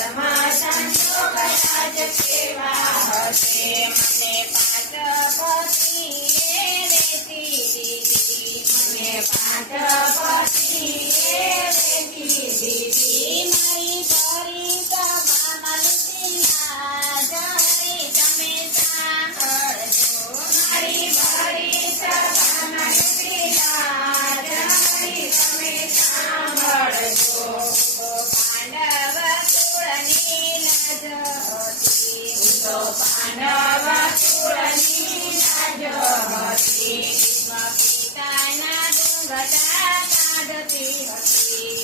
ઘરમાં સંજોગ રાજ કેવા હશે મને પાંચ પતિએ રેતી દીધી મને પાંચ પતિએ રેતી દીધી મારી ભરી સભામાં લૂંટીના જરી તમે સાંભળજો મારી ભરી સભામાં લૂંટીના જરી તમે સાંભળજો પાંડવ કુળની લાજ હતી તો પાંડવ કુળની લાજ હતી પિતાના ડુંગટા કાઢતી હતી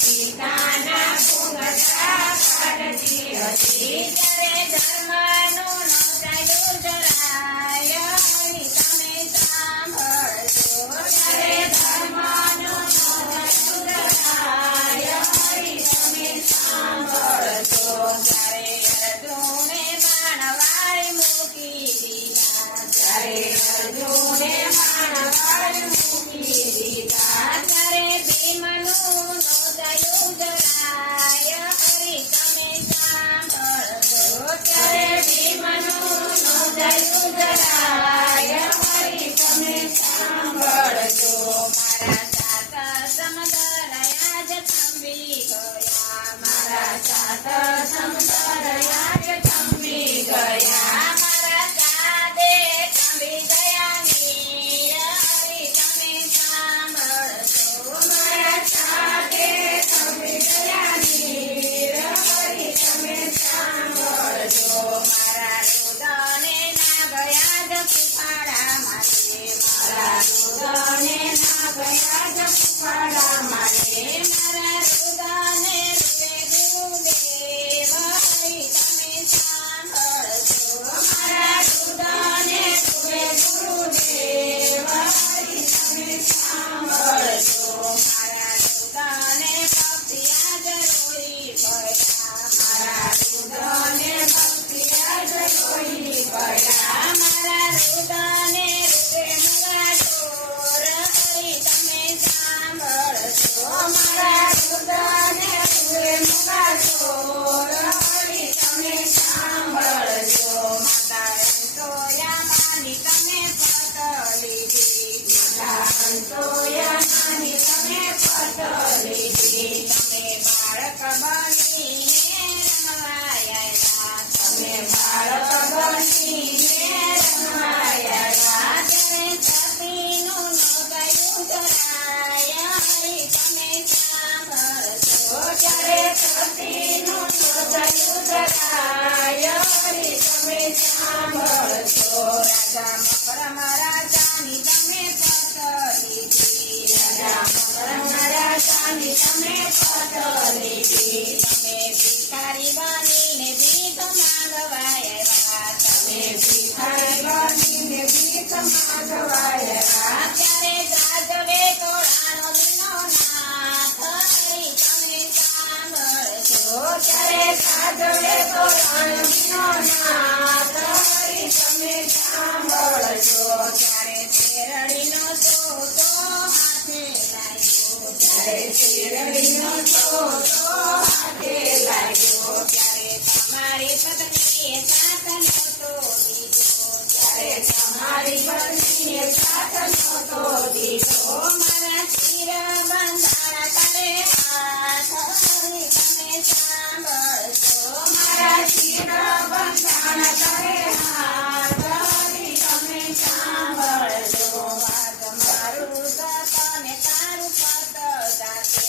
પિતાના ડુંગટા કાઢતી હતી ત્યારે ધર્મનું ન ચાલ્યું જરાય હરી તમે સાંભળજો ત્યારે ધર્મનું ન ચાલ્યું જરાય હરી તમે સાંભળજો ત્યારે અર્જુને માણવાળી મૂકી દીધા ત્યારે અર્જુને માણવાળી મૂકી દીધા ત્યારે ભીમનું નોંધાયું જરાય હરી તમે સાંભળજો ત્યારે ભીમનું નોંધાયું જરાય હરી તમે સાંભળજો મારા સાત સમુદ્રયા જ થંભી ગયા મારા સાત સમુદ્રયા જ થંભી ગયા મારા સાદે થંભી ગયા નીર હરી તમે સાંભળજો મારા સાદે થંભી ગયા નીર હરી તમે સાંભળજો મારા રુદને ના ગયા જ ફૂફાડા મારે મારા રુદને ના ગયા જ ફૂફાડા મારે મારા રુદને રૂપે ગુરુદેવ હરી તમે સાંભળજો મારા રુદને રૂપે ગુરુદેવ હરી તમે સાંભળજો મારા રુદને ભક્તિયા જ રોઈ ગયા મારા રુદને ભક્તિયા જ રોઈ ગયા મારા રુદને રૂપે મુગાચોર હરી તમે સાંભળજો મારા રુદને રૂપે મુગાચોર હરી તમે સાંભળજો માતા અંતોયા માની તમે પત લીધી માતા અંતોયા માની તમે પત લીધી તમે બાળક બનીને રમવાયા તમે બાળક બનીને રમવાયા ત્યારે સતીનું નોંધાયું જરાય હરી તમે સાંભળજો ત્યારે સતીનું નોંધાયું જરાય હરી તમે સાંભળજો રાજા મકરમ રાજાની તમે પત લીધી રાજા મકરમ રાજાની તમે પત લીધી તમે ભિખારી બનીને ભીખ માંગવાયા તમે ભિખારી બનીને ભીખ માંગવાયા ત્યારે ગાજવે તોડાનો દીનો નાથ હરી તમે સાંભળજો ત્યારે ગાજવે તોડાનો દીનો નાથ હરી તમે સાંભળજો ત્યારે શેરડીનો સોતો હાથે લાગ્યો ત્યારે શેરડીનો સોતો હાથે લાગ્યો ત્યારે તમારી પત્નીએ સાથ નહોતો દીધો ત્યારે તમારી પત્નીએ સાથ નહોતો દીધો મારા શિર બંધાણા તારે હાથ હરી તમે સાંભળજો મારા શિર બંધાણા તારે હાથ હરી તમે સાંભળજો આજ મારું તને તારું પત જાતે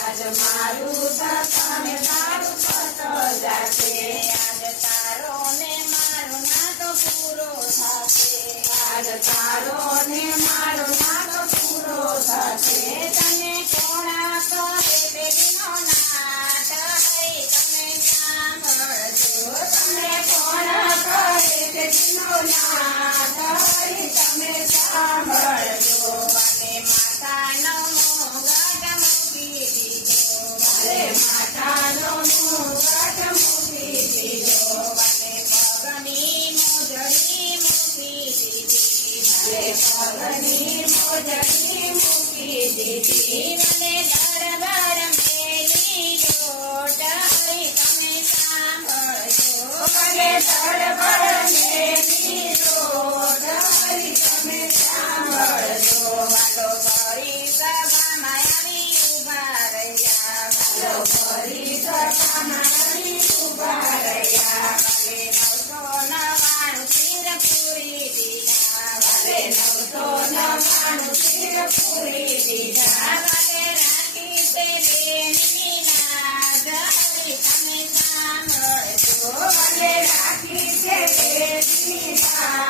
આજ મારું તને તારું પત જાતે આજ તારો ને મારો નાતો પૂરો થશે આજ તારો ને મારો નાતો પૂરો થશે તને કોણા કહે બેબીનો નાત હરી તમે સાંભળજો તને કોણા કહે બેબીનો નાત હરી તમે સાંભળજો અને માતાનો મુગટ મૂકી દીધો અને માતાનો મુગટ મૂકી દીધો અને પગની મોજડી મૂકી દીધી અને પગની મોજડી મૂકી દીધી અને દરબાર મેલી જોટ હરી તમે તડબડને નિરોધ હરી તમે સાંભળજો. વાલો ભરી સભામાં આવી ઊભા રહ્યા. વાલો ભરી સભામાં આવી ઊભા રહ્યા. વાલે 999 શિર પૂરી દીધા. વાલે 999 શિર પૂરી દીધા. વાલે રાખી તે બેની લાજ હરી તમે સાંભળજો. વાલે રાખી તે બેની લાજ